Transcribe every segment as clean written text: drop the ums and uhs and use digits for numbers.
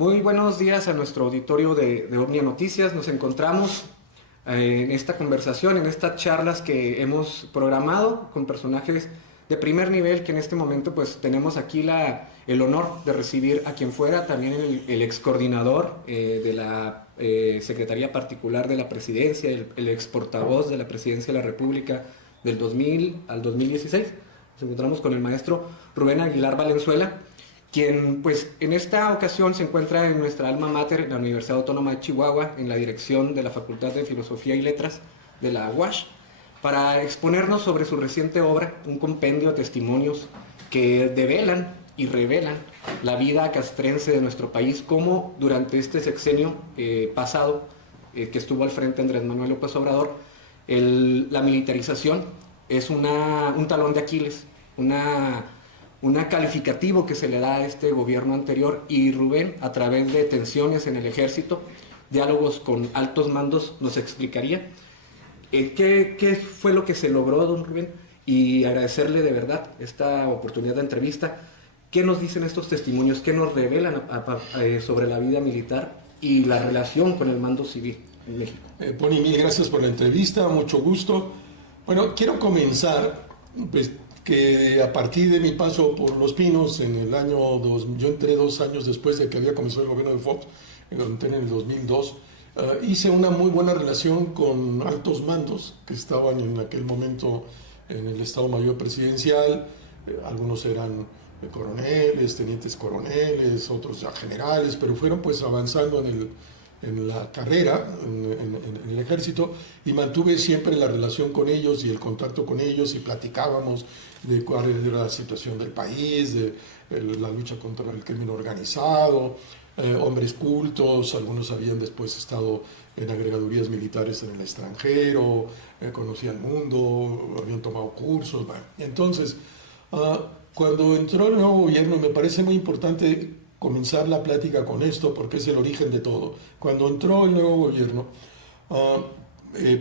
Muy buenos días a nuestro auditorio de Omnia Noticias. Nos encontramos en esta conversación, en estas charlas que hemos programado con personajes de primer nivel, que en este momento pues tenemos aquí el honor de recibir a quien fuera también el ex coordinador de la Secretaría Particular de la Presidencia, el ex portavoz de la Presidencia de la República del 2000 al 2016. Nos encontramos con el maestro Rubén Aguilar Valenzuela, quien pues en esta ocasión se encuentra en nuestra alma mater, en la Universidad Autónoma de Chihuahua, en la dirección de la Facultad de Filosofía y Letras de la UASH, para exponernos sobre su reciente obra, un compendio de testimonios que develan y revelan la vida castrense de nuestro país, como durante este sexenio pasado, que estuvo al frente Andrés Manuel López Obrador, la militarización es un talón de Aquiles, un calificativo que se le da a este gobierno anterior, y Rubén, a través de tensiones en el ejército, diálogos con altos mandos, nos explicaría qué fue lo que se logró, don Rubén, y agradecerle de verdad esta oportunidad de entrevista. ¿Qué nos dicen estos testimonios? ¿Qué nos revelan sobre la vida militar y la relación con el mando civil en México? Pony, mil gracias por la entrevista, mucho gusto. Bueno, quiero comenzar, pues, que a partir de mi paso por Los Pinos en el año yo entré 2 años después de que había comenzado el gobierno de Fox, entré en el 2002, hice una muy buena relación con altos mandos que estaban en aquel momento en el Estado Mayor Presidencial. Algunos eran coroneles, tenientes coroneles, otros ya generales, pero fueron pues avanzando en la carrera, en el ejército, y mantuve siempre la relación con ellos y el contacto con ellos, y platicábamos de cuál era la situación del país, de la lucha contra el crimen organizado, hombres cultos, algunos habían después estado en agregadurías militares en el extranjero, conocían el mundo, habían tomado cursos. Bueno. Entonces, cuando entró el nuevo gobierno, me parece muy importante comenzar la plática con esto, porque es el origen de todo. Cuando entró el nuevo gobierno,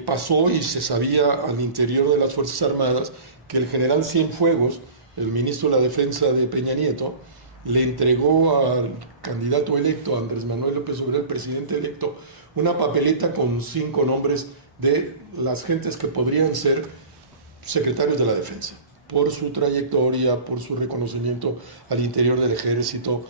pasó y se sabía al interior de las Fuerzas Armadas que el general Cienfuegos, el ministro de la Defensa de Peña Nieto, le entregó al candidato electo, Andrés Manuel López Obrador, el presidente electo, una papeleta con 5 nombres de las gentes que podrían ser secretarios de la Defensa, por su trayectoria, por su reconocimiento al interior del ejército.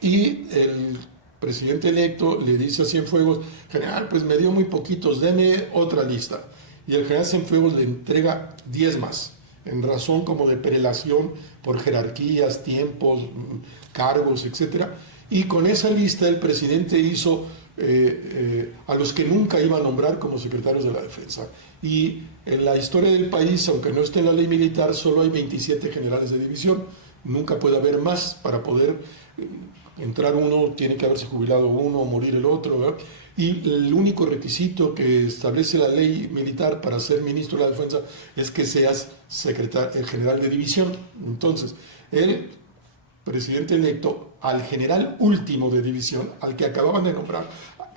Y el presidente electo le dice a Cienfuegos: general, pues me dio muy poquitos, deme otra lista. Y el general Cienfuegos le entrega 10 más, en razón como de prelación por jerarquías, tiempos, cargos, etc. Y con esa lista el presidente hizo a los que nunca iba a nombrar como secretarios de la Defensa. Y en la historia del país, aunque no esté en la ley militar, solo hay 27 generales de división. Nunca puede haber más. Para poder entrar uno, tiene que haberse jubilado uno o morir el otro, ¿verdad? Y el único requisito que establece la ley militar para ser ministro de la Defensa es que seas el general de división. Entonces, el presidente electo, al general último de división, al que acababan de nombrar,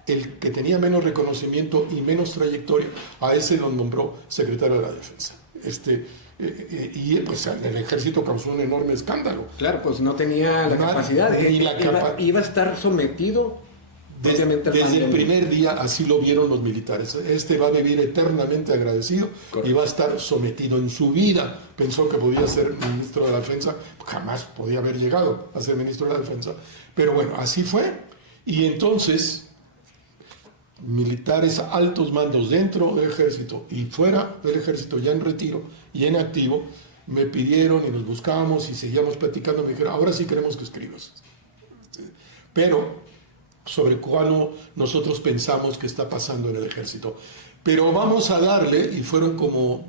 el que tenía menos reconocimiento y menos trayectoria, a ese lo nombró secretario de la Defensa. Y pues el ejército causó un enorme escándalo. Claro, pues no tenía la capacidad, iba a estar sometido desde el primer día. Así lo vieron los militares. Va a vivir eternamente agradecido. Correcto. Y va a estar sometido. En su vida pensó que podía ser ministro de la Defensa, jamás podía haber llegado a ser ministro de la Defensa, pero bueno, así fue. Y entonces militares, altos mandos dentro del ejército y fuera del ejército, ya en retiro y en activo, me pidieron, y nos buscábamos y seguíamos platicando. Me dijeron: ahora sí queremos que escribas, pero sobre cuál nosotros pensamos que está pasando en el ejército, pero vamos a darle. Y fueron como,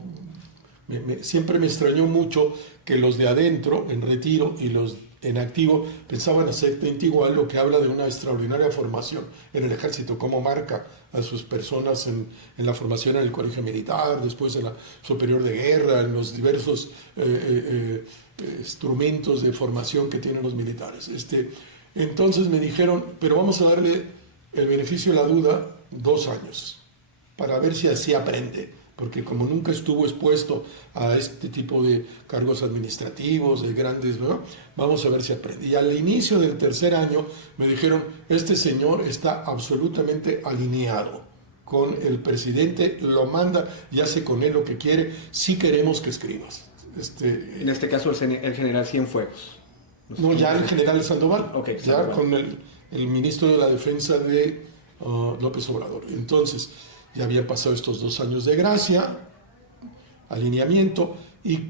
siempre me extrañó mucho que los de adentro, en retiro, y los en activo pensaban exactamente igual, lo que habla de una extraordinaria formación en el ejército, cómo marca a sus personas en la formación en el colegio militar, después en la superior de guerra, en los diversos instrumentos de formación que tienen los militares. Entonces me dijeron: pero vamos a darle el beneficio de la duda 2 años, para ver si así aprende, porque como nunca estuvo expuesto a este tipo de cargos administrativos, de grandes, ¿no? Vamos a ver si aprende. Y al inicio del tercer año me dijeron, este señor está absolutamente alineado con el presidente, lo manda y hace con él lo que quiere, sí queremos que escribas. En este caso el general Cienfuegos. No, ya el general Sandoval, okay, ya Sandoval. con el ministro de la Defensa de López Obrador. Entonces, ya habían pasado estos 2 años de gracia, alineamiento, y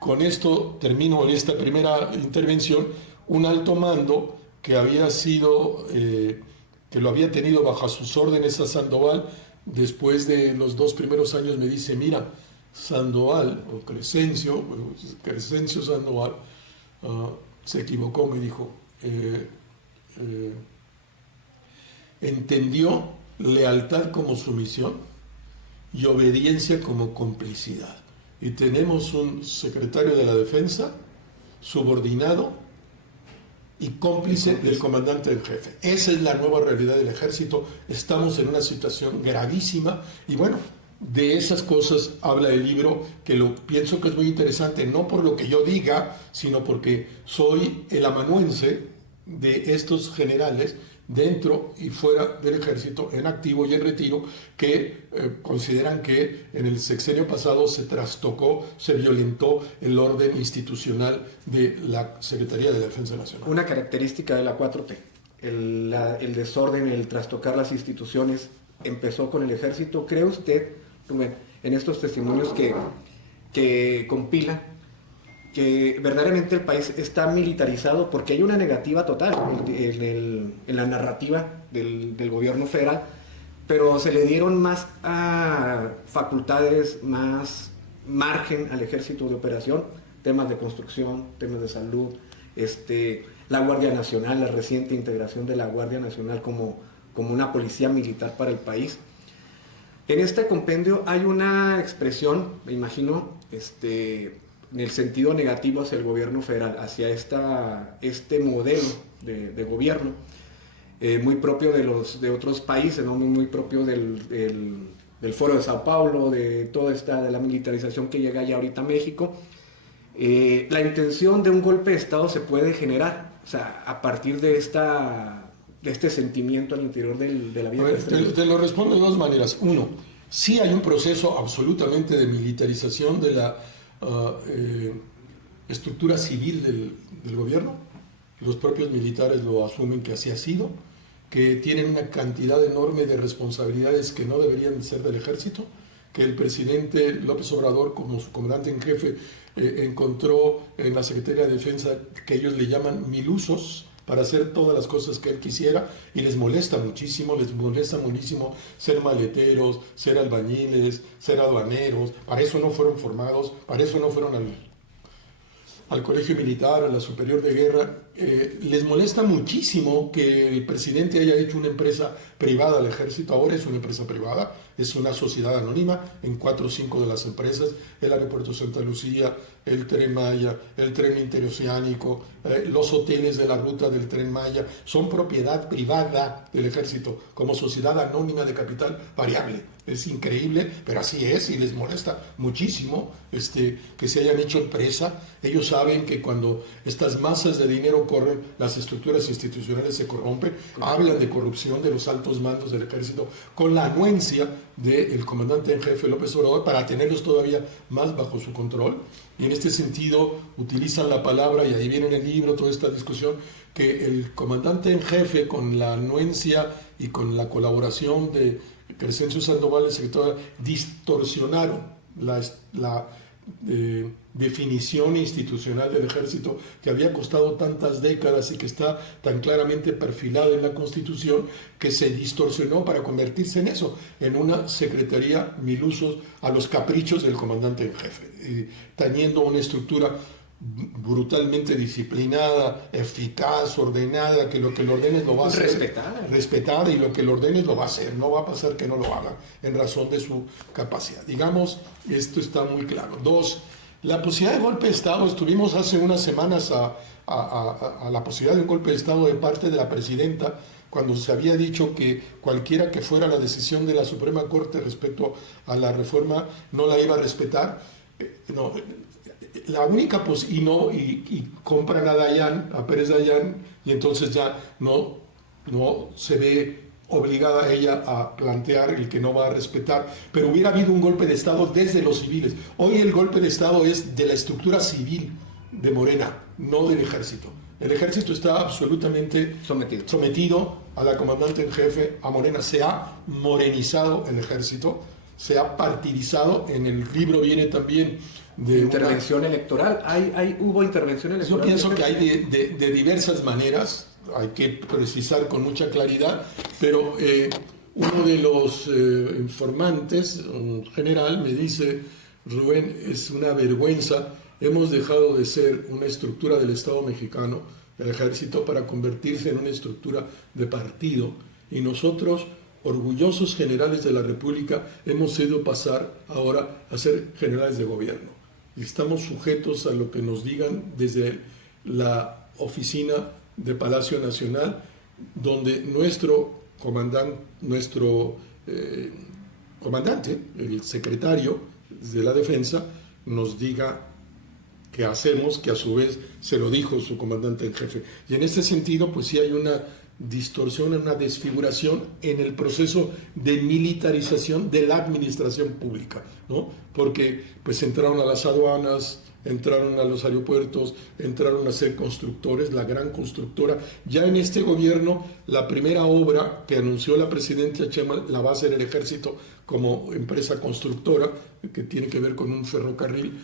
con esto termino en esta primera intervención. Un alto mando que había sido, que lo había tenido bajo sus órdenes a Sandoval, después de los 2 primeros años me dice, mira, Sandoval, o Crescencio Sandoval, se equivocó, me dijo, entendió lealtad como sumisión y obediencia como complicidad. Y tenemos un secretario de la Defensa subordinado y cómplice del comandante en jefe. Esa es la nueva realidad del ejército. Estamos en una situación gravísima y bueno, de esas cosas habla el libro, que lo pienso que es muy interesante, no por lo que yo diga, sino porque soy el amanuense de estos generales dentro y fuera del ejército, en activo y en retiro, que consideran que en el sexenio pasado se trastocó, se violentó el orden institucional de la Secretaría de Defensa Nacional. Una característica de la 4T, el desorden, el trastocar las instituciones, empezó con el ejército. ¿Cree usted, Rubén, en estos testimonios que compila, que verdaderamente el país está militarizado? Porque hay una negativa total en la narrativa del gobierno federal, pero se le dieron más facultades, más margen al ejército de operación, temas de construcción, temas de salud, la Guardia Nacional, la reciente integración de la Guardia Nacional como una policía militar para el país. En este compendio hay una expresión, me imagino, en el sentido negativo hacia el gobierno federal, hacia este modelo de gobierno, muy propio de otros países, ¿no? Muy propio del Foro de Sao Paulo, de toda de la militarización que llega ya ahorita a México. La intención de un golpe de Estado se puede generar, o sea, a partir de este sentimiento al interior de la vida. A ver, te lo respondo de 2 maneras. Uno, sí hay un proceso absolutamente de militarización de la estructura civil del gobierno. Los propios militares lo asumen que así ha sido, que tienen una cantidad enorme de responsabilidades que no deberían ser del ejército, que el presidente López Obrador, como su comandante en jefe, encontró en la Secretaría de Defensa que ellos le llaman milusos para hacer todas las cosas que él quisiera, y les molesta muchísimo ser maleteros, ser albañiles, ser aduaneros. Para eso no fueron formados, para eso no fueron al colegio militar, a la superior de guerra. Les molesta muchísimo que el presidente haya hecho una empresa privada al ejército. Ahora es una empresa privada, es una sociedad anónima en 4 o 5 de las empresas: el aeropuerto Santa Lucía, el Tren Maya, el tren interoceánico, los hoteles de la ruta del Tren Maya, son propiedad privada del ejército, como sociedad anónima de capital variable. Es increíble, pero así es, y les molesta muchísimo que se hayan hecho empresa. Ellos saben que cuando estas masas de dinero corren, las estructuras institucionales se corrompen. Hablan de corrupción de los altos mandos del ejército con la anuencia del comandante en jefe López Obrador para tenerlos todavía más bajo su control. Y en este sentido utilizan la palabra, y ahí viene en el libro toda esta discusión, que el comandante en jefe, con la anuencia y con la colaboración de Crescencio Sandoval, el secretario, distorsionaron la definición institucional del ejército, que había costado tantas décadas y que está tan claramente perfilada en la Constitución, que se distorsionó para convertirse en eso, en una secretaría milusos a los caprichos del comandante en jefe, teniendo una estructura brutalmente disciplinada, eficaz, ordenada, que lo que le ordenes lo va a hacer. Respetada, y lo que le ordenes lo va a hacer, no va a pasar que no lo haga en razón de su capacidad. Digamos, esto está muy claro. 2, la posibilidad de golpe de Estado. Estuvimos hace unas semanas a la posibilidad de un golpe de Estado de parte de la presidenta cuando se había dicho que cualquiera que fuera la decisión de la Suprema Corte respecto a la reforma no la iba a respetar. No, la única y compran a Dayan, a Pérez Dayan, y entonces ya no se ve obligada ella a plantear el que no va a respetar, pero hubiera habido un golpe de Estado desde los civiles. Hoy el golpe de Estado es de la estructura civil de Morena, no del ejército. El ejército está absolutamente sometido a la comandante en jefe, a Morena. Se ha morenizado el ejército, se ha partidizado. En el libro viene también de intervención electoral. ¿Hubo intervención electoral? Yo pienso que hay de diversas maneras, hay que precisar con mucha claridad, pero uno de los informantes, un general, me dice: Rubén, es una vergüenza, hemos dejado de ser una estructura del Estado mexicano, del ejército, para convertirse en una estructura de partido, y nosotros, orgullosos generales de la República, hemos ido pasar ahora a ser generales de gobierno. Y estamos sujetos a lo que nos digan desde la oficina de Palacio Nacional, donde nuestro comandante, el secretario de la Defensa, nos diga qué hacemos, que a su vez se lo dijo su comandante en jefe. Y en este sentido, pues sí hay una distorsión, una desfiguración en el proceso de militarización de la administración pública, ¿no? Porque pues entraron a las aduanas, entraron a los aeropuertos, entraron a ser constructores, la gran constructora. Ya en este gobierno, la primera obra que anunció la presidenta Chema la va a hacer el ejército como empresa constructora, que tiene que ver con un ferrocarril,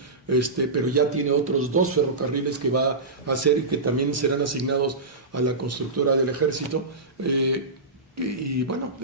pero ya tiene otros 2 ferrocarriles que va a hacer y que también serán asignados a la constructora del ejército. Y bueno,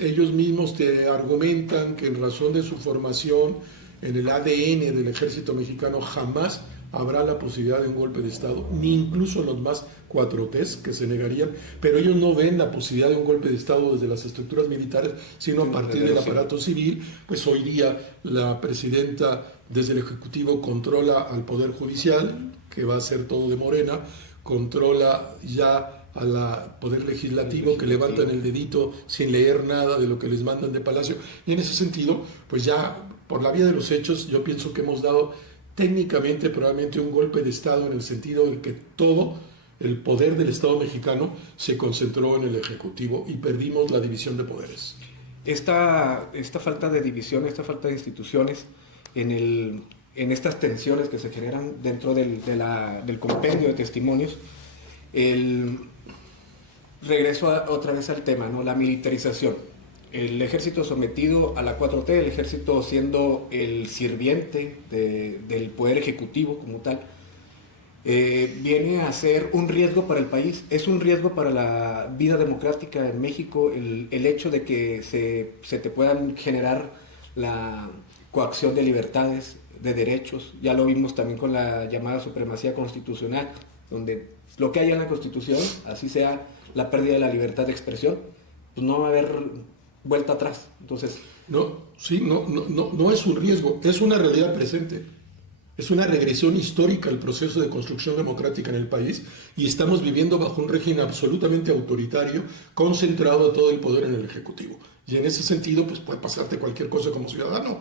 ellos mismos te argumentan que en razón de su formación en el ADN del ejército mexicano jamás habrá la posibilidad de un golpe de Estado, ni incluso los más 4Ts que se negarían, pero ellos no ven la posibilidad de un golpe de Estado desde las estructuras militares, sino a partir del aparato civil. Pues hoy día la presidenta desde el Ejecutivo controla al Poder Judicial, que va a ser todo de Morena, controla ya al Poder Legislativo, que levantan el dedito sin leer nada de lo que les mandan de Palacio, y en ese sentido, pues ya por la vía de los hechos, yo pienso que hemos dado técnicamente probablemente un golpe de Estado, en el sentido de que todo el poder del Estado mexicano se concentró en el Ejecutivo y perdimos la división de poderes. Esta falta de división, esta falta de instituciones en estas tensiones que se generan dentro del compendio de testimonios, regreso otra vez al tema, ¿no? La militarización. El ejército sometido a la 4T, el ejército siendo el sirviente del poder ejecutivo como tal, viene a ser un riesgo para el país, es un riesgo para la vida democrática en México, el hecho de que se te puedan generar la coacción de libertades, de derechos. Ya lo vimos también con la llamada supremacía constitucional, donde lo que haya en la Constitución, así sea la pérdida de la libertad de expresión, pues no va a haber vuelta atrás. Entonces, no es un riesgo, es una realidad presente. Es una regresión histórica el proceso de construcción democrática en el país, y estamos viviendo bajo un régimen absolutamente autoritario, concentrado todo el poder en el Ejecutivo. Y en ese sentido, pues puede pasarte cualquier cosa como ciudadano.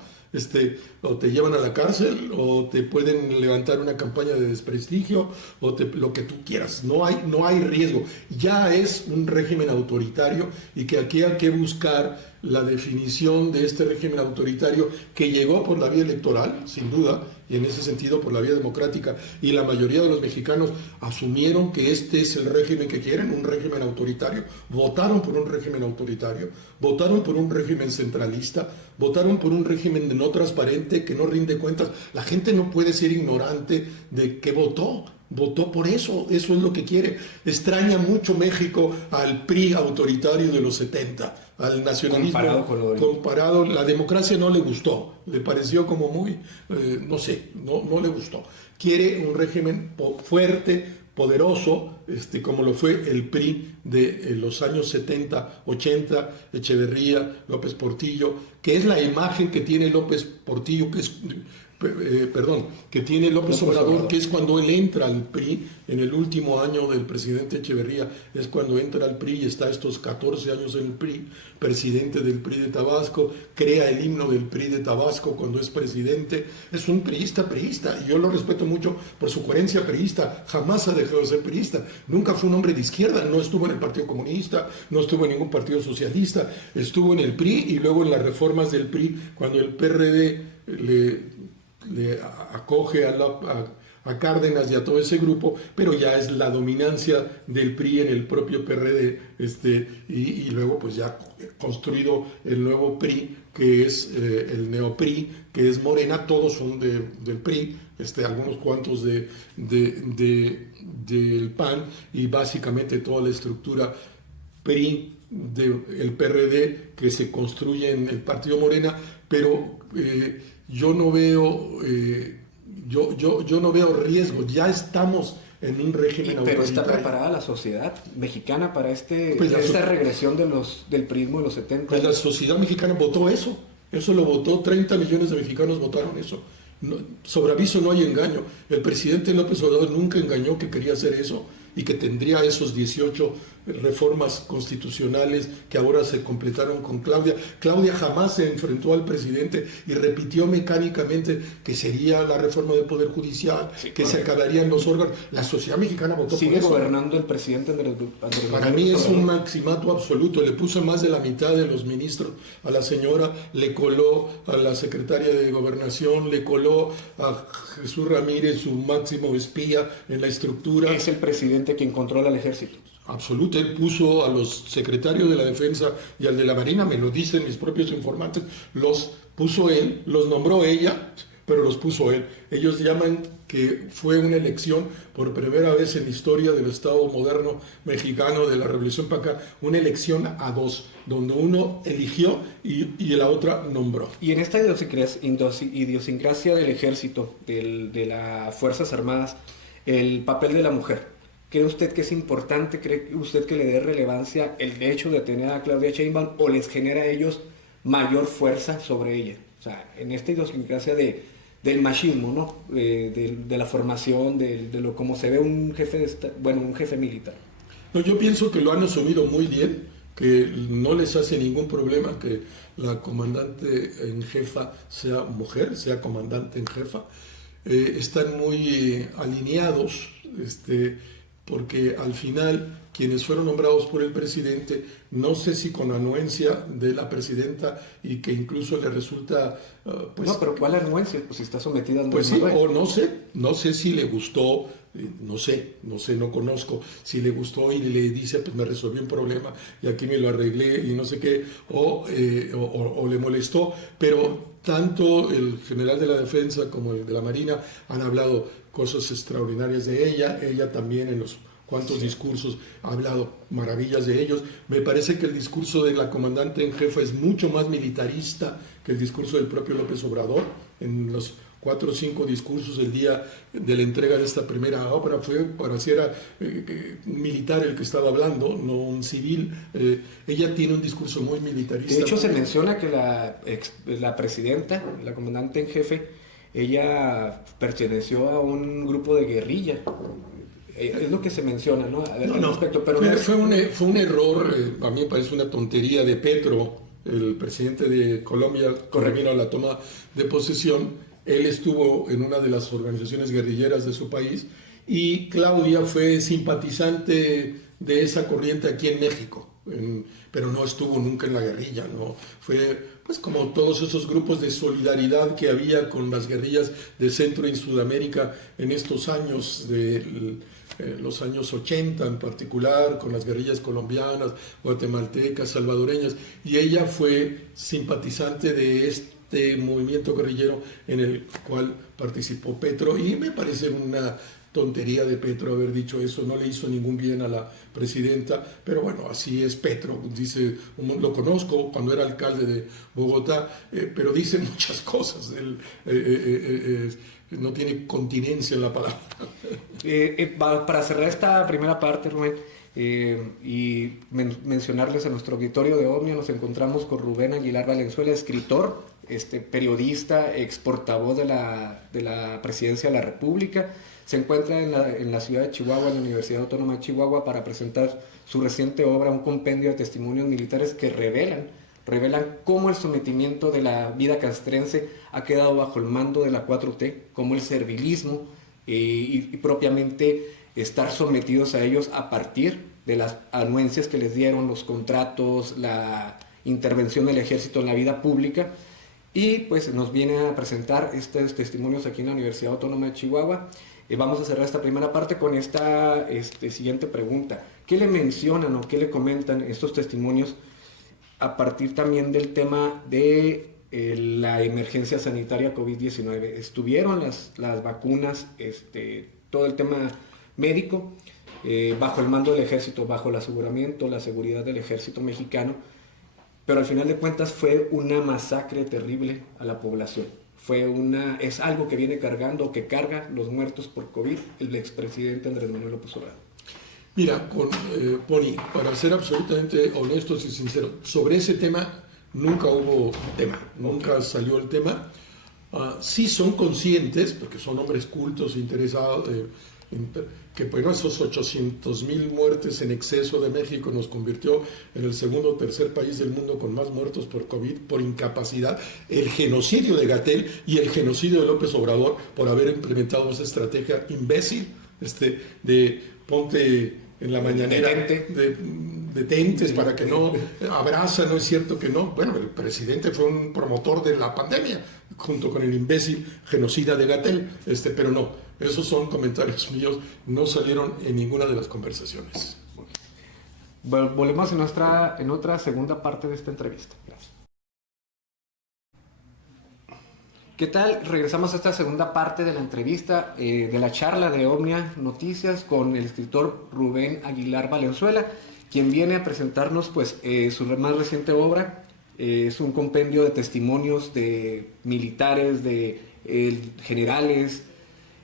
O te llevan a la cárcel, o te pueden levantar una campaña de desprestigio, o lo que tú quieras. No hay riesgo. Ya es un régimen autoritario, y que aquí hay que buscar la definición de este régimen autoritario, que llegó por la vía electoral, sin duda, y en ese sentido por la vía democrática, y la mayoría de los mexicanos asumieron que este es el régimen que quieren, un régimen autoritario, votaron por un régimen autoritario, votaron por un régimen centralista, votaron por un régimen no transparente, que no rinde cuentas. La gente no puede ser ignorante de que votó por eso es lo que quiere. Extraña mucho México al PRI autoritario de los 70, al nacionalismo comparado. La democracia no le gustó, le pareció como muy, no le gustó. Quiere un régimen fuerte, poderoso, como lo fue el PRI de los años 70, 80, Echeverría, López Portillo, que es la imagen que tiene López Portillo, que tiene López Obrador, que es cuando él entra al PRI, en el último año del presidente Echeverría, es cuando entra al PRI y está estos 14 años en el PRI, presidente del PRI de Tabasco, crea el himno del PRI de Tabasco cuando es presidente, es un priista, y yo lo respeto mucho por su coherencia priista, jamás ha dejado de ser priista, nunca fue un hombre de izquierda, no estuvo en el Partido Comunista, no estuvo en ningún partido socialista, estuvo en el PRI y luego en las reformas del PRI, cuando el PRD le acoge a Cárdenas y a todo ese grupo, pero ya es la dominancia del PRI en el propio PRD, y luego pues ya construido el nuevo PRI, que es el neopri, que es Morena, todos son del PRI, algunos cuantos del PAN, y básicamente toda la estructura PRI del PRD que se construye en el partido Morena, pero yo no veo riesgo, ya estamos en un régimen pero autoritario. ¿está preparada la sociedad mexicana para Pues esta regresión del prismo de los 70? Pues la sociedad mexicana votó eso lo votó, 30 millones de mexicanos votaron eso. No, sobre aviso no hay engaño. El presidente López Obrador nunca engañó que quería hacer eso y que tendría esos 18 reformas constitucionales que ahora se completaron con Claudia. Claudia jamás se enfrentó al presidente y repitió mecánicamente que sería la reforma del Poder Judicial, sí, que se acabarían los órganos. La sociedad mexicana votó por eso. ¿Sigue gobernando el presidente Andrés Para mí es un maximato absoluto. Le puso más de la mitad de los ministros a la señora, le coló a la secretaria de Gobernación, le coló a Jesús Ramírez, su máximo espía en la estructura. Es el presidente quien controla el ejército. Absoluto, él puso a los secretarios de la Defensa y al de la Marina, me lo dicen mis propios informantes, los puso él, los nombró ella, pero los puso él. Ellos llaman que fue una elección por primera vez en la historia del Estado moderno mexicano, de la Revolución para acá, una elección a dos, donde uno eligió y la otra nombró. Y en esta idiosincrasia del ejército, de las Fuerzas Armadas, el papel de la mujer, ¿cree usted que es importante? ¿Cree usted que le dé relevancia el hecho de tener a Claudia Sheinbaum o les genera a ellos mayor fuerza sobre ella? O sea, en esta idiosincrasia del machismo, ¿no? De la formación, de lo como se ve un jefe un jefe militar. No, yo pienso que lo han asumido muy bien, que no les hace ningún problema que la comandante en jefa sea mujer, sea comandante en jefa. Están muy alineados, porque al final quienes fueron nombrados por el presidente, no sé si con anuencia de la presidenta y que incluso le resulta... pues, no, pero ¿cuál anuencia? Pues si está sometida al... Pues sí, o no sé si le gustó, no conozco, si le gustó y le dice, pues me resolví un problema y aquí me lo arreglé y no sé qué, o le molestó, pero tanto el general de la Defensa como el de la Marina han hablado cosas extraordinarias de ella también en los cuantos discursos ha hablado maravillas de ellos. Me parece que el discurso de la comandante en jefa es mucho más militarista que el discurso del propio López Obrador. En los 4 o 5 discursos el día de la entrega de esta primera obra pareciera un militar el que estaba hablando, no un civil. Ella tiene un discurso muy militarista. De hecho se menciona que la presidenta, la comandante en jefe, ella perteneció a un grupo de guerrilla. Es lo que se menciona, ¿no? Respecto, pero fue un error, a mí me parece una tontería de Petro, el presidente de Colombia, cuando vino a la toma de posesión. Él estuvo en una de las organizaciones guerrilleras de su país y Claudia fue simpatizante de esa corriente aquí en México, pero no estuvo nunca en la guerrilla, ¿no? Fue pues como todos esos grupos de solidaridad que había con las guerrillas de Centro y Sudamérica en estos años los años 80 en particular, con las guerrillas colombianas, guatemaltecas, salvadoreñas, y ella fue simpatizante de este movimiento guerrillero en el cual participó Petro, y me parece una tontería de Petro haber dicho eso, no le hizo ningún bien a la presidenta, pero bueno, así es Petro, dice, lo conozco cuando era alcalde de Bogotá, pero dice muchas cosas, él no tiene continencia en la palabra. Para cerrar esta primera parte, Rubén, y mencionarles a nuestro auditorio de Omnia, nos encontramos con Rubén Aguilar Valenzuela, escritor, periodista, ex portavoz de la Presidencia de la República. Se encuentra en la ciudad de Chihuahua, en la Universidad Autónoma de Chihuahua, para presentar su reciente obra, un compendio de testimonios militares que revelan cómo el sometimiento de la vida castrense ha quedado bajo el mando de la 4T, cómo el servilismo y propiamente estar sometidos a ellos a partir de las anuencias que les dieron, los contratos, la intervención del ejército en la vida pública. Y pues nos viene a presentar estos testimonios aquí en la Universidad Autónoma de Chihuahua. Vamos a cerrar esta primera parte con esta siguiente pregunta. ¿Qué le mencionan o qué le comentan estos testimonios a partir también del tema de la emergencia sanitaria COVID-19? Estuvieron las vacunas, todo el tema médico, bajo el mando del ejército, bajo el aseguramiento, la seguridad del ejército mexicano, pero al final de cuentas fue una masacre terrible a la población. Es algo que viene cargando, que carga los muertos por COVID, el expresidente Andrés Manuel López Obrador. Mira, Pony, para ser absolutamente honestos y sinceros, sobre ese tema nunca hubo tema, nunca salió el tema. Sí son conscientes, porque son hombres cultos, interesados, que bueno, esos 800,000 muertes en exceso de México nos convirtió en el segundo o tercer país del mundo con más muertos por COVID, por incapacidad, el genocidio de Gatell y el genocidio de López Obrador por haber implementado esa estrategia imbécil de ponte en la mañanera detentes para que no abraza, no es cierto que no. Bueno, el presidente fue un promotor de la pandemia junto con el imbécil genocida de Gatell, pero no, esos son comentarios míos, no salieron en ninguna de las conversaciones. Volvemos en otra segunda parte de esta entrevista. Gracias. ¿Qué tal? Regresamos a esta segunda parte de la entrevista, de la charla de Omnia Noticias con el escritor Rubén Aguilar Valenzuela, quien viene a presentarnos pues, su más reciente obra. Es un compendio de testimonios de militares, de generales,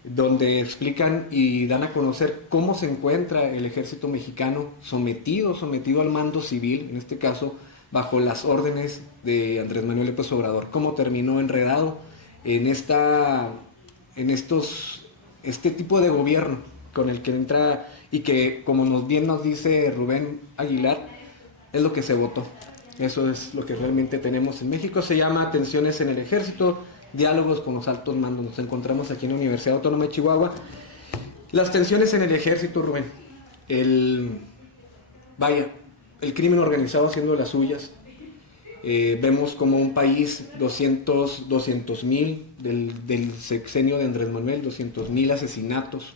donde explican y dan a conocer cómo se encuentra el ejército mexicano sometido al mando civil, en este caso bajo las órdenes de Andrés Manuel López Obrador, cómo terminó enredado en este tipo de gobierno con el que entra y que, como bien nos dice Rubén Aguilar, es lo que se votó. Eso es lo que realmente tenemos en México. Se llama Tensiones en el Ejército, diálogos con los altos mandos. Nos encontramos aquí en la Universidad Autónoma de Chihuahua. Las tensiones en el ejército, Rubén. El crimen organizado haciendo las suyas. Vemos como un país 200,000 del sexenio de Andrés Manuel, 200,000 asesinatos,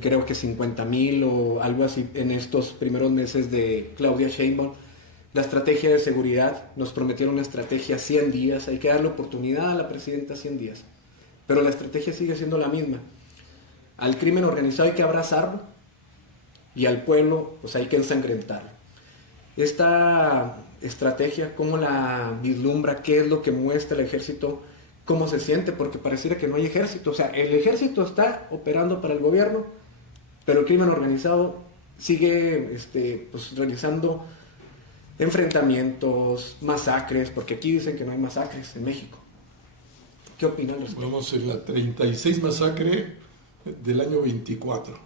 creo que 50,000 o algo así en estos primeros meses de Claudia Sheinbaum. La estrategia de seguridad, nos prometieron una estrategia 100 días, hay que darle oportunidad a la presidenta 100 días, pero la estrategia sigue siendo la misma. Al crimen organizado hay que abrazarlo y al pueblo pues hay que ensangrentarlo. Esta estrategia, ¿cómo la vislumbra? ¿Qué es lo que muestra el ejército? ¿Cómo se siente? Porque pareciera que no hay ejército. O sea, el ejército está operando para el gobierno, pero el crimen organizado sigue pues, realizando enfrentamientos, masacres, porque aquí dicen que no hay masacres en México. ¿Qué opinan los? Vamos en la 36 masacre del año 24.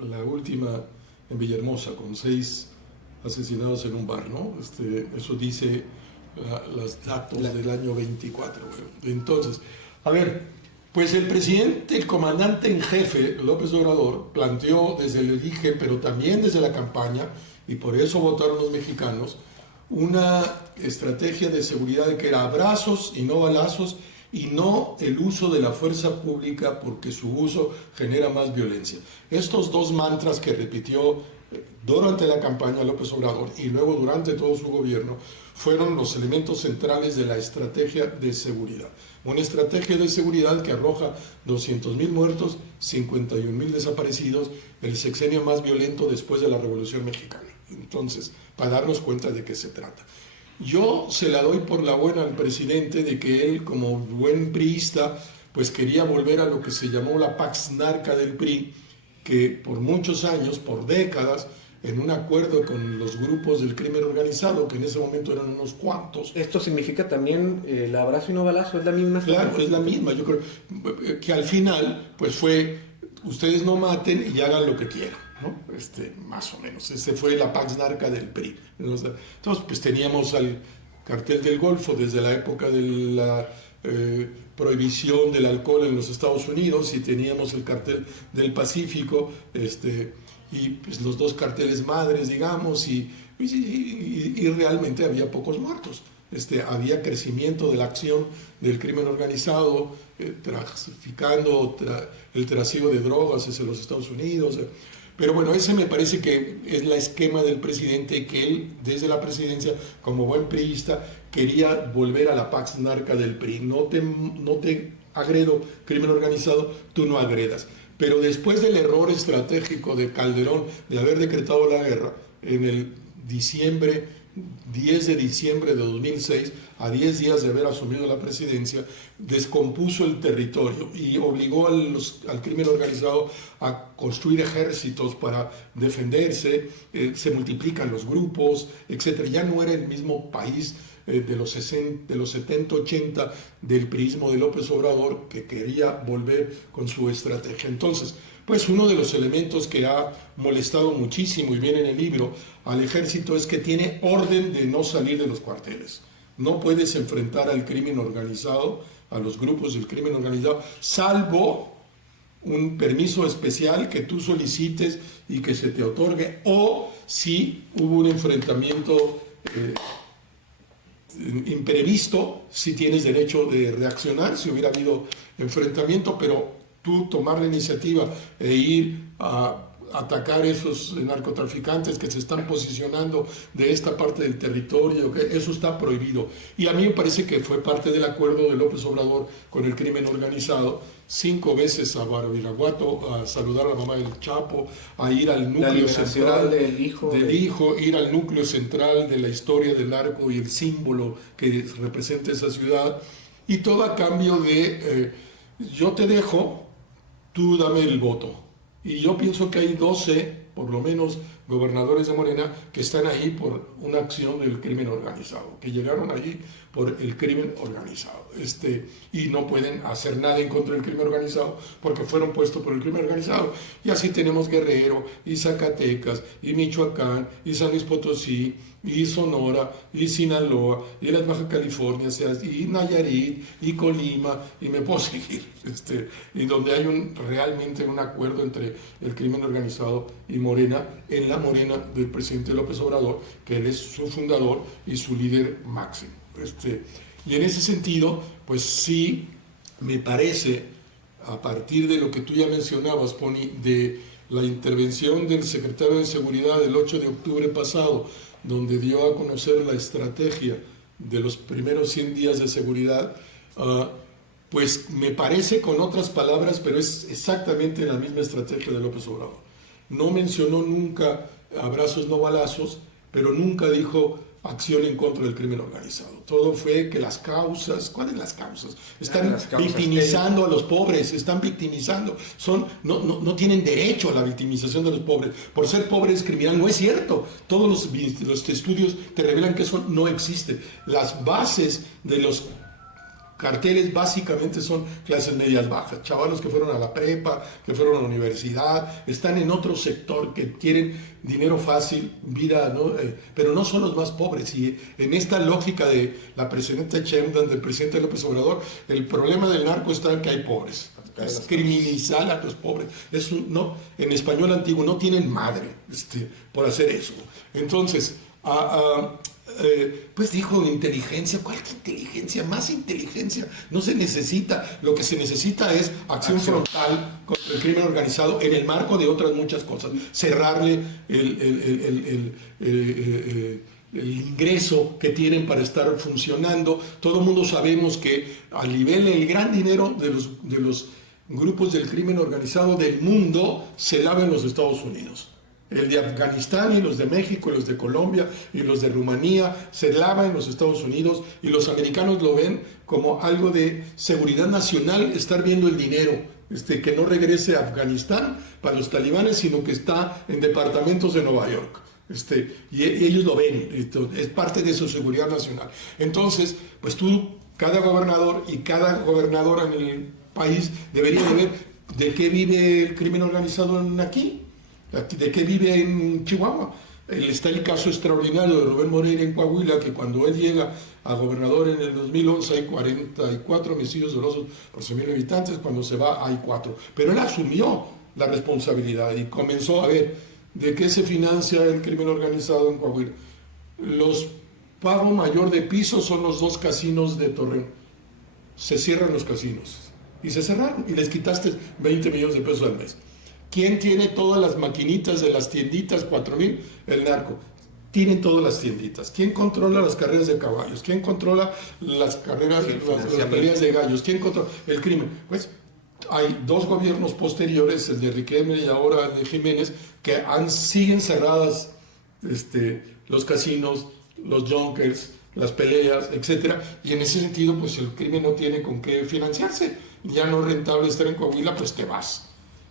La última en Villahermosa, con 6 asesinados en un bar, ¿no? Eso dice los datos del año 24. Entonces, a ver, pues el presidente, el comandante en jefe, López Obrador, planteó desde el origen, pero también desde la campaña, y por eso votaron los mexicanos, una estrategia de seguridad de que era abrazos y no balazos, y no el uso de la fuerza pública porque su uso genera más violencia. Estos dos mantras que repitió durante la campaña López Obrador y luego durante todo su gobierno fueron los elementos centrales de la estrategia de seguridad. Una estrategia de seguridad que arroja 200,000 muertos, 51,000 desaparecidos, el sexenio más violento después de la Revolución Mexicana. Entonces, para darnos cuenta de qué se trata. Yo se la doy por la buena al presidente de que él, como buen priista, pues quería volver a lo que se llamó la Pax Narca del PRI, que por muchos años, por décadas, en un acuerdo con los grupos del crimen organizado, que en ese momento eran unos cuantos. ¿Esto significa también el abrazo y no balazo? ¿Es la misma? Claro, es la misma. Yo creo que al final, pues fue, ustedes no maten y hagan lo que quieran, ¿no? Más o menos. Ese fue la Pax Narca del PRI. Entonces, pues teníamos al Cartel del Golfo desde la época de la prohibición del alcohol en los Estados Unidos, y teníamos el Cartel del Pacífico, y pues los dos carteles madres, digamos, y realmente había pocos muertos. Había crecimiento de la acción del crimen organizado, traficando el trasiego de drogas hacia los Estados Unidos. Pero bueno, ese me parece que es el esquema del presidente, que él, desde la presidencia, como buen priista, quería volver a la Pax Narca del PRI. No te agredo, crimen organizado, tú no agredas. Pero después del error estratégico de Calderón de haber decretado la guerra en el 10 de diciembre de 2006, a 10 días de haber asumido la presidencia, descompuso el territorio y obligó al crimen organizado a construir ejércitos para defenderse, se multiplican los grupos, etc. Ya no era el mismo país de los 70, 80 del priismo de López Obrador, que quería volver con su estrategia. Entonces, pues uno de los elementos que ha molestado muchísimo, y viene en el libro, al ejército, es que tiene orden de no salir de los cuarteles. No puedes enfrentar al crimen organizado, a los grupos del crimen organizado, salvo un permiso especial que tú solicites y que se te otorgue, o si hubo un enfrentamiento imprevisto, si tienes derecho de reaccionar, si hubiera habido enfrentamiento, pero tú tomar la iniciativa e ir a atacar esos narcotraficantes que se están posicionando de esta parte del territorio, que eso está prohibido. Y a mí me parece que fue parte del acuerdo de López Obrador con el crimen organizado, 5 veces a Badiraguato a saludar a la mamá del Chapo, a ir al núcleo central del hijo, ir al núcleo central de la historia del narco y el símbolo que representa esa ciudad, y todo a cambio de yo te dejo, tú dame el voto. Y yo pienso que hay 12, por lo menos, gobernadores de Morena que están ahí por una acción del crimen organizado, que llegaron allí por el crimen organizado, y no pueden hacer nada en contra del crimen organizado porque fueron puestos por el crimen organizado. Y así tenemos Guerrero, y Zacatecas, y Michoacán, y San Luis Potosí, y Sonora, y Sinaloa, y las Baja California, y Nayarit, y Colima, y me puedo seguir, y donde hay realmente un acuerdo entre el crimen organizado y Morena, en la Morena del presidente López Obrador, que él es su fundador y su líder máximo. Y en ese sentido, pues sí, me parece, a partir de lo que tú ya mencionabas, Pony, de la intervención del secretario de Seguridad el 8 de octubre pasado, donde dio a conocer la estrategia de los primeros 100 días de seguridad, pues me parece, con otras palabras, pero es exactamente la misma estrategia de López Obrador. No mencionó nunca abrazos no balazos, pero nunca dijo acción en contra del crimen organizado. Todo fue que las causas, ¿cuáles las causas? Están victimizando a los pobres, están victimizando, no tienen derecho a la victimización de los pobres. Por ser pobre es criminal, no es cierto. Todos los estudios te revelan que eso no existe. Las bases de los carteles básicamente son clases medias bajas, chavalos que fueron a la prepa, que fueron a la universidad, están en otro sector, que quieren dinero fácil, vida, ¿no? Pero no son los más pobres. Y en esta lógica de la presidenta Sheinbaum, del presidente López Obrador, el problema del narco está en que hay pobres. Es criminalizar a los pobres. En español antiguo no tienen madre por hacer eso. Entonces, pues dijo inteligencia. ¿Cuál inteligencia? Más inteligencia no se necesita. Lo que se necesita es acción frontal contra el crimen organizado en el marco de otras muchas cosas. Cerrarle el ingreso que tienen para estar funcionando. Todo el mundo sabemos que al nivel el gran dinero de los grupos del crimen organizado del mundo se lava en los Estados Unidos. El de Afganistán y los de México y los de Colombia y los de Rumanía se lava en los Estados Unidos, y los americanos lo ven como algo de seguridad nacional, estar viendo el dinero, que no regrese a Afganistán para los talibanes, sino que está en departamentos de Nueva York. Y ellos lo ven, es parte de su seguridad nacional. Entonces, pues cada gobernador y cada gobernadora en el país debería de ver de qué vive el crimen organizado aquí, de qué vive en Chihuahua. Está el caso extraordinario de Rubén Moreira en Coahuila, que cuando él llega a gobernador en el 2011 hay 44 homicidios dolosos por 100,000 habitantes, cuando se va hay 4. Pero él asumió la responsabilidad y comenzó a ver de qué se financia el crimen organizado en Coahuila. Los pago mayor de piso son los 2 casinos de Torreón. Se cierran los casinos. Y se cerraron y les quitaste 20 millones de pesos al mes. ¿Quién tiene todas las maquinitas de las tienditas? 4,000, el narco. Tienen todas las tienditas. ¿Quién controla las carreras de caballos? ¿Quién controla las carreras, las peleas de gallos? ¿Quién controla el crimen? Pues hay 2 gobiernos posteriores, el de Riquelme y ahora el de Jiménez, que siguen cerradas los casinos, los junkers, las peleas, etcétera, y en ese sentido pues el crimen no tiene con qué financiarse. Ya no es rentable estar en Coahuila, pues te vas.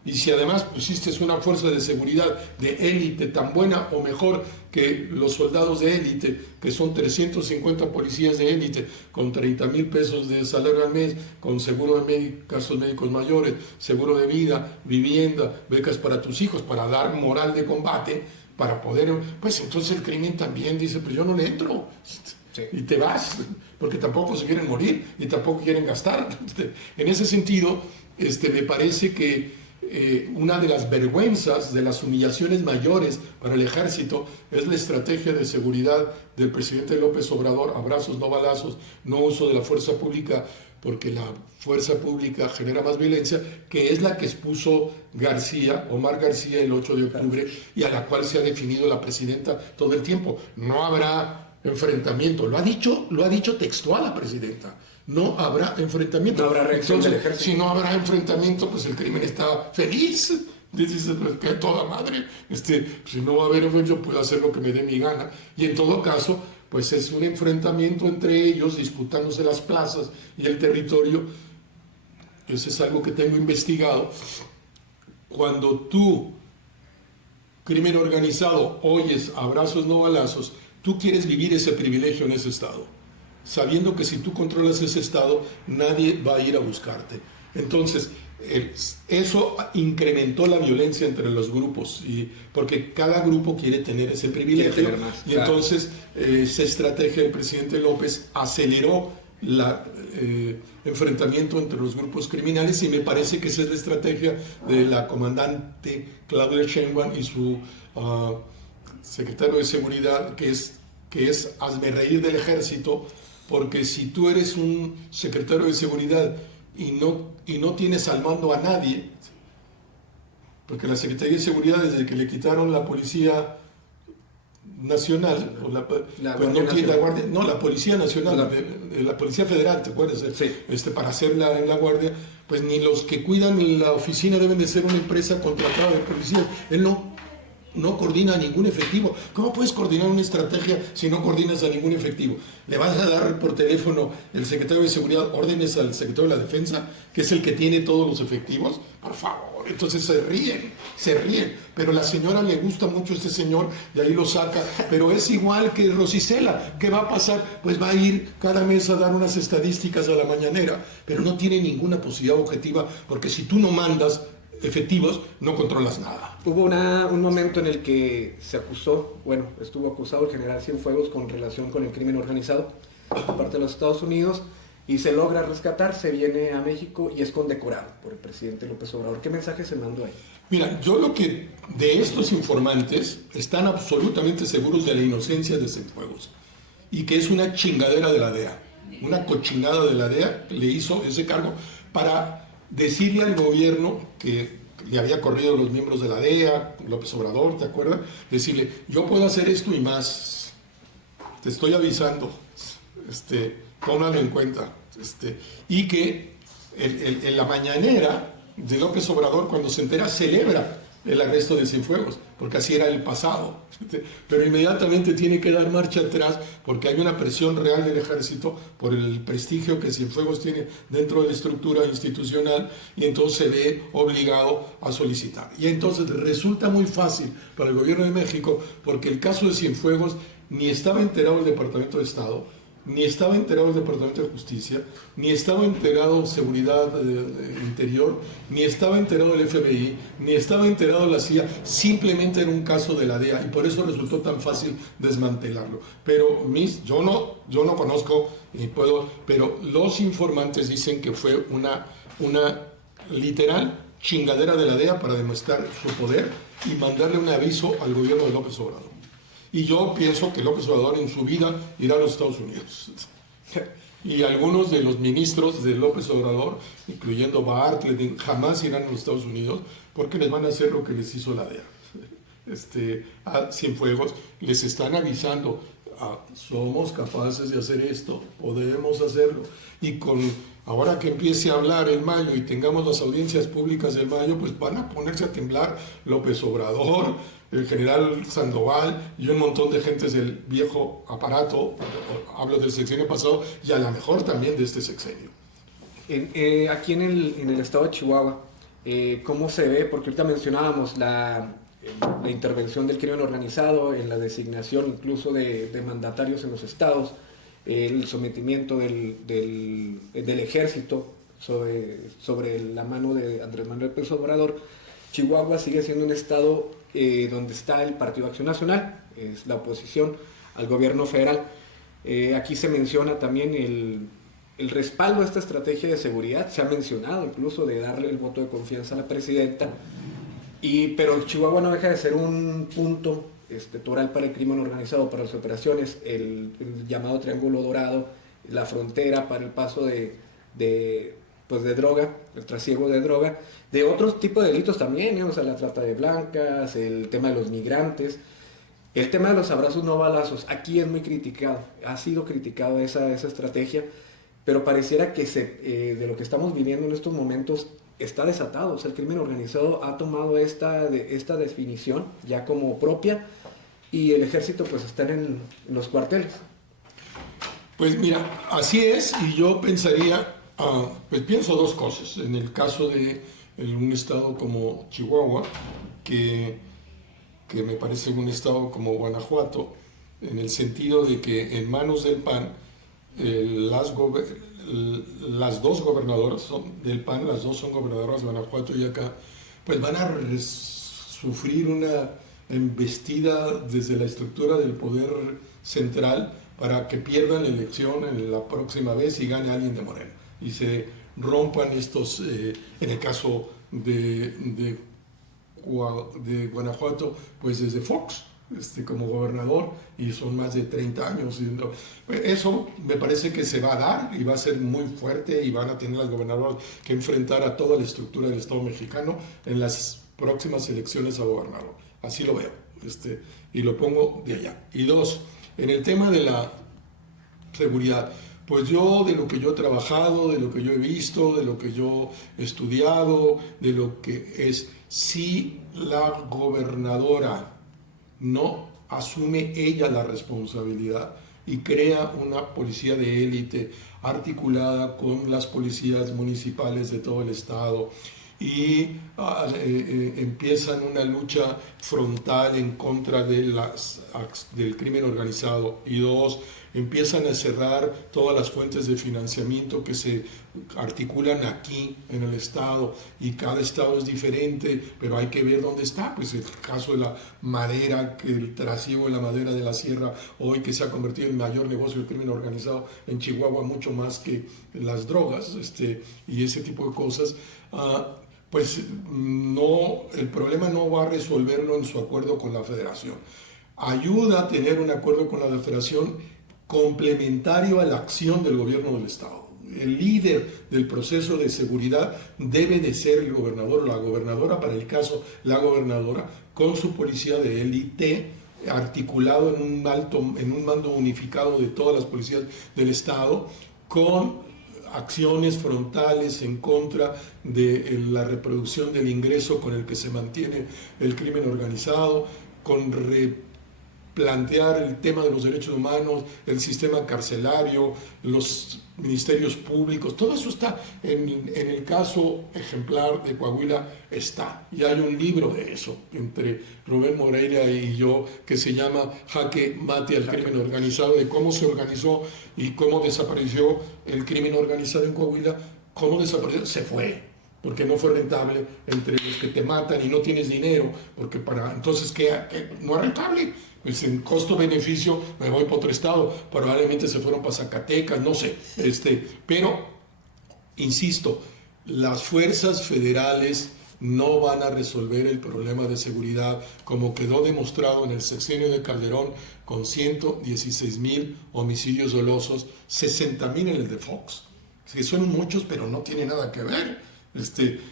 Y si además pusiste una fuerza de seguridad de élite tan buena o mejor que los soldados de élite, que son 350 policías de élite, con 30,000 pesos de salario al mes, con seguro de gastos médicos mayores, seguro de vida, vivienda, becas para tus hijos, para dar moral de combate, para poder, pues entonces el crimen también dice, pues yo no le entro. Sí. Y te vas, porque tampoco se quieren morir y tampoco quieren gastar. En ese sentido, me parece que una de las vergüenzas, de las humillaciones mayores para el ejército es la estrategia de seguridad del presidente López Obrador: abrazos, no balazos, no uso de la fuerza pública, porque la fuerza pública genera más violencia, que es la que expuso Omar García el 8 de octubre, y a la cual se ha definido la presidenta todo el tiempo. No habrá enfrentamiento, lo ha dicho textual la presidenta. No habrá enfrentamiento. No habrá reacción del ejército. Si no habrá enfrentamiento, pues el crimen está feliz. Dices, pues, que toda madre. Si no va a haber enfrentamiento, yo puedo hacer lo que me dé mi gana. Y en todo caso, pues es un enfrentamiento entre ellos, disputándose las plazas y el territorio. Eso es algo que tengo investigado. Cuando tú, crimen organizado, oyes abrazos, no balazos, tú quieres vivir ese privilegio en ese estado, sabiendo que si tú controlas ese estado, nadie va a ir a buscarte. Entonces, eso incrementó la violencia entre los grupos, porque cada grupo quiere tener ese privilegio. Y claro, entonces esa estrategia del presidente López aceleró el enfrentamiento entre los grupos criminales, y me parece que esa es la estrategia de la comandante Claudia Sheinbaum y su secretario de Seguridad, que es hazme reír del ejército. Porque si tú eres un secretario de seguridad y no tienes al mando a nadie, porque la Secretaría de Seguridad, desde que le quitaron la Policía Nacional, la Policía Nacional, la Policía Federal, ¿te acuerdas? Sí. Para hacerla en la Guardia, pues ni los que cuidan la oficina deben de ser una empresa contratada de policía. Él no coordina a ningún efectivo. ¿Cómo puedes coordinar una estrategia si no coordinas a ningún efectivo? ¿Le vas a dar por teléfono el secretario de Seguridad órdenes al secretario de la Defensa, que es el que tiene todos los efectivos? Por favor, entonces se ríen. Pero a la señora le gusta mucho este señor, de ahí lo saca. Pero es igual que Rosicela. ¿Qué va a pasar? Pues va a ir cada mes a dar unas estadísticas a la mañanera, pero no tiene ninguna posibilidad objetiva, porque si tú no mandas efectivos, no controlas nada. Hubo un momento en el que estuvo acusado el general Cienfuegos con relación con el crimen organizado por parte de los Estados Unidos, y se logra rescatar, se viene a México y es condecorado por el presidente López Obrador. ¿Qué mensaje se mandó ahí? Mira, yo lo que de estos informantes están absolutamente seguros de la inocencia de Cienfuegos, y que es una chingadera de la DEA, una cochinada de la DEA, le hizo ese cargo para decirle al gobierno que le había corrido a los miembros de la DEA, López Obrador, ¿te acuerdas? Decirle, yo puedo hacer esto y más, te estoy avisando, tómalo en cuenta. Y que en la mañanera de López Obrador, cuando se entera, celebra el arresto de Cienfuegos, porque así era el pasado. Pero inmediatamente tiene que dar marcha atrás porque hay una presión real del ejército por el prestigio que Cienfuegos tiene dentro de la estructura institucional, y entonces se ve obligado a solicitar. Y entonces resulta muy fácil para el gobierno de México, porque el caso de Cienfuegos ni estaba enterado el Departamento de Estado, ni estaba enterado el Departamento de Justicia, ni estaba enterado Seguridad Interior, ni estaba enterado el FBI, ni estaba enterado la CIA, simplemente era un caso de la DEA, y por eso resultó tan fácil desmantelarlo. Pero yo no conozco, ni puedo, pero los informantes dicen que fue una literal chingadera de la DEA para demostrar su poder y mandarle un aviso al gobierno de López Obrador. Y yo pienso que López Obrador en su vida irá a los Estados Unidos. Y algunos de los ministros de López Obrador, incluyendo Bartlett, jamás irán a los Estados Unidos porque les van a hacer lo que les hizo la DEA. A Cienfuegos les están avisando, somos capaces de hacer esto, podemos hacerlo. Y ahora que empiece a hablar en mayo y tengamos las audiencias públicas de mayo, pues van a ponerse a temblar López Obrador, el general Sandoval y un montón de gentes del viejo aparato, hablo del sexenio pasado y a lo mejor también de este sexenio. Aquí en el estado de Chihuahua, ¿cómo se ve? Porque ahorita mencionábamos la intervención del crimen organizado en la designación incluso de mandatarios en los estados, el sometimiento del ejército sobre la mano de Andrés Manuel López Obrador. Chihuahua sigue siendo un estado donde está el Partido Acción Nacional, es la oposición al gobierno federal. Aquí se menciona también el respaldo a esta estrategia de seguridad, se ha mencionado incluso de darle el voto de confianza a la presidenta, pero Chihuahua no deja de ser un punto toral para el crimen organizado, para las operaciones, el llamado Triángulo Dorado, la frontera para el paso de droga, el trasiego de droga, de otros tipos de delitos también, o sea, la trata de blancas, el tema de los migrantes, el tema de los abrazos no balazos. Aquí es muy criticado, ha sido criticado esa estrategia, pero pareciera que de lo que estamos viviendo en estos momentos está desatado. O sea, el crimen organizado ha tomado esta definición ya como propia, y el ejército pues está en los cuarteles. Pues mira, así es, y yo pensaría, pues pienso dos cosas. En el caso de un estado como Chihuahua, que me parece un estado como Guanajuato, en el sentido de que en manos del PAN, las dos gobernadoras del PAN, las dos son gobernadoras de Guanajuato y acá, pues van a sufrir una embestida desde la estructura del poder central para que pierdan la elección en la próxima vez y gane alguien de Morena. Y se rompan estos, en el caso de Guanajuato, pues desde Fox, como gobernador, y son más de 30 años. Eso me parece que se va a dar y va a ser muy fuerte, y van a tener las gobernadoras que enfrentar a toda la estructura del Estado mexicano en las próximas elecciones a gobernador. Así lo veo, y lo pongo de allá. Y dos, en el tema de la seguridad, pues yo, de lo que yo he trabajado, de lo que yo he visto, de lo que yo he estudiado, de lo que es, si la gobernadora no asume ella la responsabilidad y crea una policía de élite articulada con las policías municipales de todo el estado, y empiezan una lucha frontal en contra del crimen organizado, y dos, empiezan a cerrar todas las fuentes de financiamiento que se articulan aquí en el estado, y cada estado es diferente, pero hay que ver dónde está. Pues el caso de la madera, que el trasiego de la madera de la sierra hoy, que se ha convertido en el mayor negocio del crimen organizado en Chihuahua, mucho más que las drogas, y ese tipo de cosas. Pues no, el problema no va a resolverlo en su acuerdo con la federación. Ayuda a tener un acuerdo con la federación complementario a la acción del gobierno del estado. el líder del proceso de seguridad debe de ser el gobernador o la gobernadora, para el caso la gobernadora, con su policía de élite, articulado en un mando unificado de todas las policías del Estado, con acciones frontales en contra de la reproducción del ingreso con el que se mantiene el crimen organizado, con plantear el tema de los derechos humanos, el sistema carcelario, los ministerios públicos, todo eso está en el caso ejemplar de Coahuila, está. Y hay un libro de eso entre Rubén Moreira y yo que se llama Jaque Mate al crimen organizado, de cómo se organizó y cómo desapareció el crimen organizado en Coahuila, cómo desapareció, se fue, porque no fue rentable, entre los que te matan y no tienes dinero, porque entonces ¿qué? No es rentable. Pues en costo-beneficio me voy para otro estado, probablemente se fueron para Zacatecas, no sé, pero, insisto, las fuerzas federales no van a resolver el problema de seguridad, como quedó demostrado en el sexenio de Calderón, con 116,000 homicidios dolosos, 60,000 en el de Fox, que son muchos, pero no tiene nada que ver.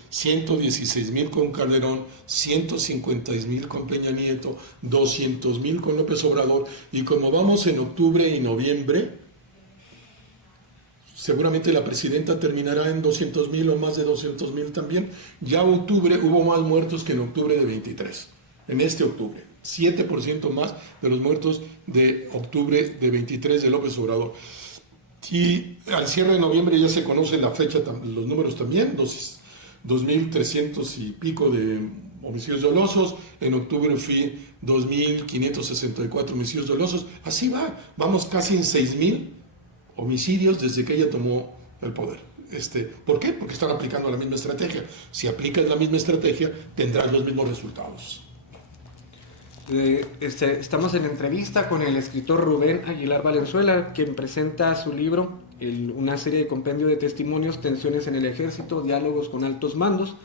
116,000 con Calderón, 150,000 con Peña Nieto, 200,000 con López Obrador, y como vamos en octubre y noviembre, seguramente la presidenta terminará en 200,000 o más de 200,000 también. Ya en octubre hubo más muertos que en octubre de 23, en este octubre, 7% más de los muertos de octubre de 23 de López Obrador. Y al cierre de noviembre ya se conoce la fecha, los números también, 2,300 y pico de homicidios dolosos, en octubre fui 2,564 homicidios dolosos, así vamos casi en 6,000 homicidios desde que ella tomó el poder. ¿Por qué? Porque están aplicando la misma estrategia. Si aplicas la misma estrategia, tendrás los mismos resultados. Estamos en entrevista con el escritor Rubén Aguilar Valenzuela, quien presenta su libro, una serie de compendio de testimonios, tensiones en el ejército, diálogos con altos mandos.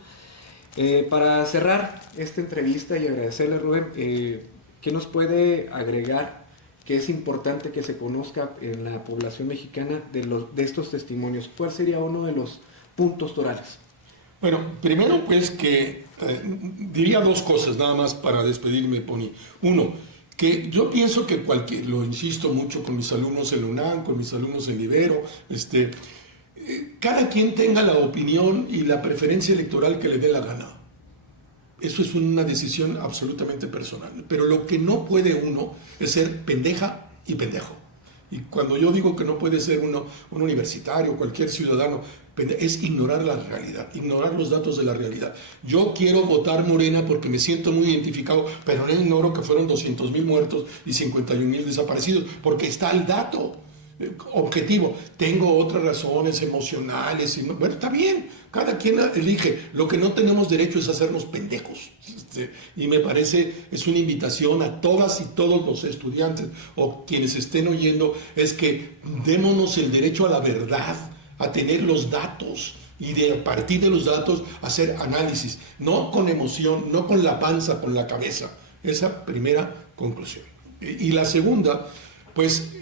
Para cerrar esta entrevista y agradecerle, Rubén, ¿qué nos puede agregar que es importante que se conozca en la población mexicana de estos testimonios? ¿Cuál sería uno de los puntos torales? Bueno, primero pues que diría dos cosas nada más para despedirme, Pony. Uno, que yo pienso que lo insisto mucho con mis alumnos en la UNAM, con mis alumnos en Ibero, cada quien tenga la opinión y la preferencia electoral que le dé la gana. Eso es una decisión absolutamente personal. Pero lo que no puede uno es ser pendeja y pendejo. Y cuando yo digo que no puede ser un universitario, cualquier ciudadano, es ignorar la realidad, ignorar los datos de la realidad. Yo quiero votar Morena porque me siento muy identificado, pero no ignoro que fueron 200,000 muertos y 51,000 desaparecidos, porque está el dato objetivo. Tengo otras razones emocionales, bueno, está bien, cada quien elige. Lo que no tenemos derecho es a hacernos pendejos. Y me parece, es una invitación a todas y todos los estudiantes o quienes estén oyendo, es que démonos el derecho a la verdad, a tener los datos y a partir de los datos hacer análisis, no con emoción, no con la panza, con la cabeza. Esa primera conclusión. Y la segunda, pues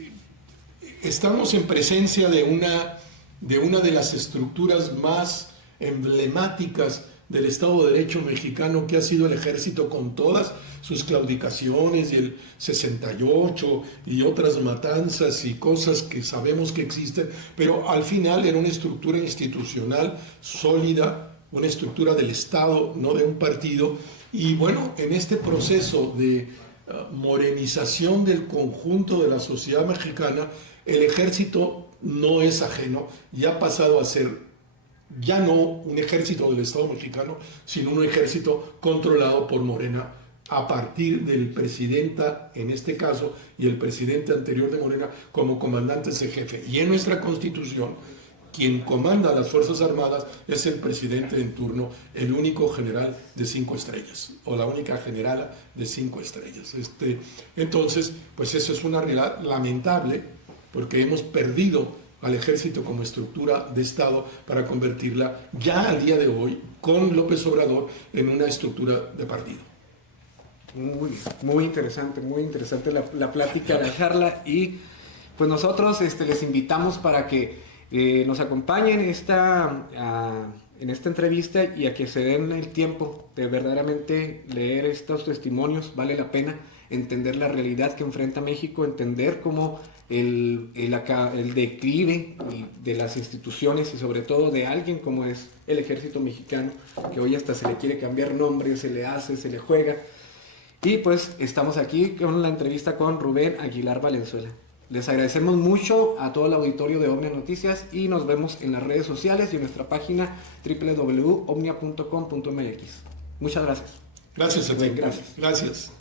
estamos en presencia de una de las estructuras más emblemáticas del Estado de Derecho mexicano, que ha sido el ejército, con todas sus claudicaciones y el 68 y otras matanzas y cosas que sabemos que existen, pero al final era una estructura institucional sólida, una estructura del Estado, no de un partido. Y bueno, en este proceso de morenización del conjunto de la sociedad mexicana, el ejército no es ajeno y ha pasado a ser ya no un ejército del Estado mexicano, sino un ejército controlado por Morena, a partir del presidenta, en este caso, y el presidente anterior de Morena como comandantes en jefe. Y en nuestra Constitución, quien comanda las Fuerzas Armadas es el presidente en turno, el único general de 5 estrellas, o la única generala de 5 estrellas. Entonces, pues eso es una realidad lamentable, porque hemos perdido al ejército como estructura de Estado para convertirla ya al día de hoy, con López Obrador, en una estructura de partido. Muy interesante la plática, la charla, y pues nosotros les invitamos para que nos acompañen en esta entrevista y a que se den el tiempo de verdaderamente leer estos testimonios. Vale la pena entender la realidad que enfrenta México, entender cómo el declive de las instituciones y sobre todo de alguien como es el Ejército Mexicano, que hoy hasta se le quiere cambiar nombre, se le juega. Y pues estamos aquí con la entrevista con Rubén Aguilar Valenzuela. Les agradecemos mucho a todo el auditorio de Omnia Noticias y nos vemos en las redes sociales y en nuestra página www.omnia.com.mx. Muchas gracias. Gracias a ti. Gracias. Gracias.